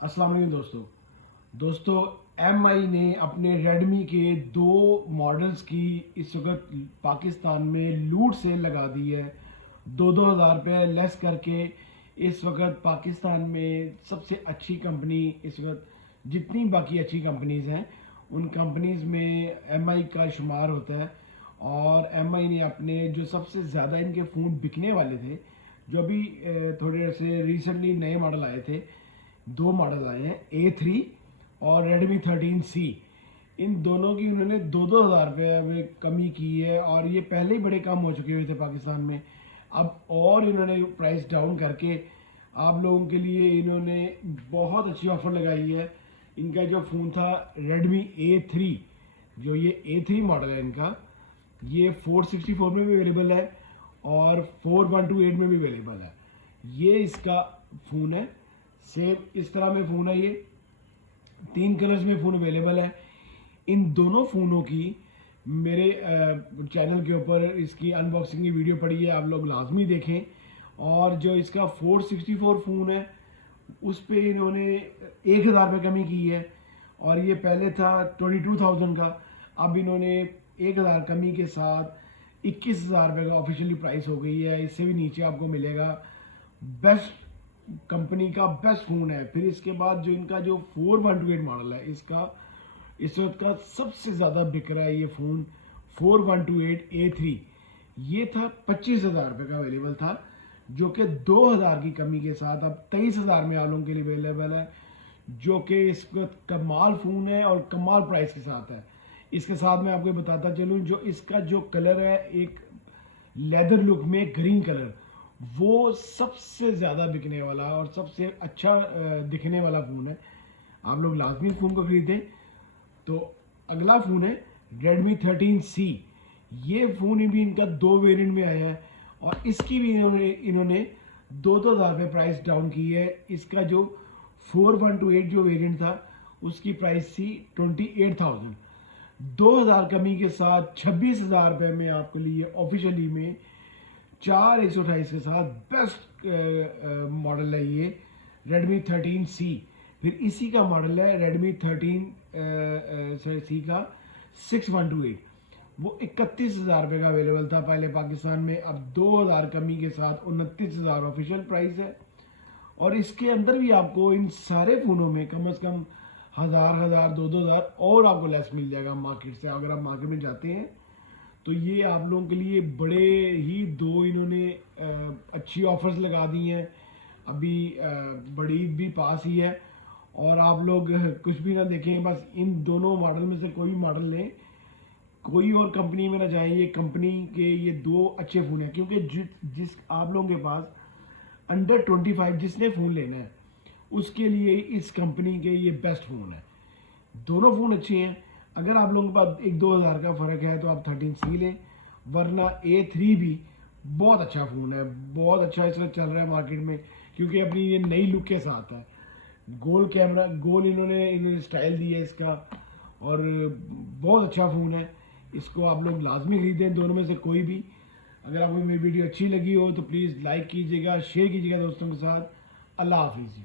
अस्सलाम वालेकुम दोस्तों एमआई ने अपने रेडमी के दो मॉडल्स की इस वक्त पाकिस्तान में लूट सेल लगा दी है। दो हज़ार रुपये लेस करके इस वक्त पाकिस्तान में सबसे अच्छी कंपनी इस वक्त जितनी बाकी अच्छी कंपनीज हैं उन कंपनीज में एमआई का शुमार होता है। और एमआई ने अपने जो सबसे ज़्यादा इनके फ़ोन बिकने वाले थे, जो अभी थोड़े से रिसेंटली नए मॉडल आए थे, दो मॉडल आए हैं A3 और Redmi 13C। इन दोनों की उन्होंने दो हज़ार रुपये में कमी की है और ये पहले ही बड़े कम हो चुके हुए थे पाकिस्तान में। अब और इन्होंने प्राइस डाउन करके आप लोगों के लिए इन्होंने बहुत अच्छी ऑफर लगाई है। इनका जो फ़ोन था Redmi A3, जो ये A3 मॉडल है इनका, ये 464 में भी अवेलेबल है और 4128 में भी अवेलेबल है। ये इसका फ़ोन है, सेम इस तरह में फ़ोन है। ये 3 कलर्स में फ़ोन अवेलेबल है। इन दोनों फ़ोनों की मेरे चैनल के ऊपर इसकी अनबॉक्सिंग की वीडियो पड़ी है, आप लोग लाजमी देखें। और जो इसका 464 फ़ोन है उस पे इन्होंने 1000 रुपये कमी की है और ये पहले था 22,000 का। अब इन्होंने 1000 कमी के साथ 21,000 रुपये का ऑफिशियली प्राइस हो गई है। इससे भी नीचे आपको मिलेगा। बेस्ट कंपनी का बेस्ट फ़ोन है। फिर इसके बाद जो इनका जो 4128 मॉडल है, इसका इस वक्त का सबसे ज़्यादा बिक रहा है ये फ़ोन 4128 A3। ये था 25,000 रुपये का अवेलेबल था, जो कि 2,000 की कमी के साथ अब 23,000 में आप लोगों के लिए अवेलेबल है, जो कि इस वक्त कमाल फ़ोन है और कमाल प्राइस के साथ है। इसके साथ मैं आपको बताता चलूँ, जो इसका जो कलर है एक लेदर लुक में ग्रीन कलर, वो सबसे ज़्यादा बिकने वाला और सबसे अच्छा दिखने वाला फ़ोन है। आप लोग लाजमी फ़ोन को ख़रीदें। तो अगला फ़ोन है Redmi 13C। ये फ़ोन भी इनका दो वेरिएंट में आया है और इसकी भी इन्होंने 2,000 रुपये प्राइस डाउन की है। इसका जो 4128 जो वेरिएंट था उसकी प्राइस थी 28,000। 2,000 कमी के साथ 26,000 रुपये में आपके लिए ऑफिशियली में 4128 के साथ बेस्ट मॉडल है ये Redmi 13C। फिर इसी का मॉडल है Redmi 13C का 6128। वो 31,000 रुपये का अवेलेबल था पहले पाकिस्तान में। अब 2,000 कमी के साथ 29,000 ऑफिशियल प्राइस है। और इसके अंदर भी आपको इन सारे फ़ोनों में कम से कम 1,000 2,000 और आपको लेस मिल जाएगा मार्केट से, अगर आप मार्केट में जाते हैं। तो ये आप लोगों के लिए बड़े ही दो इन्होंने अच्छी ऑफर्स लगा दी हैं। अभी बड़ी ईद भी पास ही है और आप लोग कुछ भी ना देखें, बस इन दोनों मॉडल में से कोई भी मॉडल लें, कोई और कंपनी में ना जाएं। ये कंपनी के ये दो अच्छे फ़ोन हैं, क्योंकि जिस आप लोगों के पास अंडर 25 जिसने फ़ोन लेना है उसके लिए इस कंपनी के ये बेस्ट फ़ोन है। दोनों फ़ोन अच्छे हैं। अगर आप लोगों के पास 1-2 हज़ार का फ़र्क है तो आप 13C लें, वरना A3 भी बहुत अच्छा फ़ोन है, बहुत अच्छा इस वक्त चल रहा है मार्केट में, क्योंकि अपनी ये नई लुक के साथ है। गोल कैमरा, गोल इन्होंने स्टाइल दी है इसका और बहुत अच्छा फ़ोन है। इसको आप लोग लाजमी खरीदें, दोनों में से कोई भी। अगर आपको मेरी वीडियो अच्छी लगी हो तो प्लीज़ लाइक कीजिएगा, शेयर कीजिएगा दोस्तों के साथ। अल्लाह हाफिज़।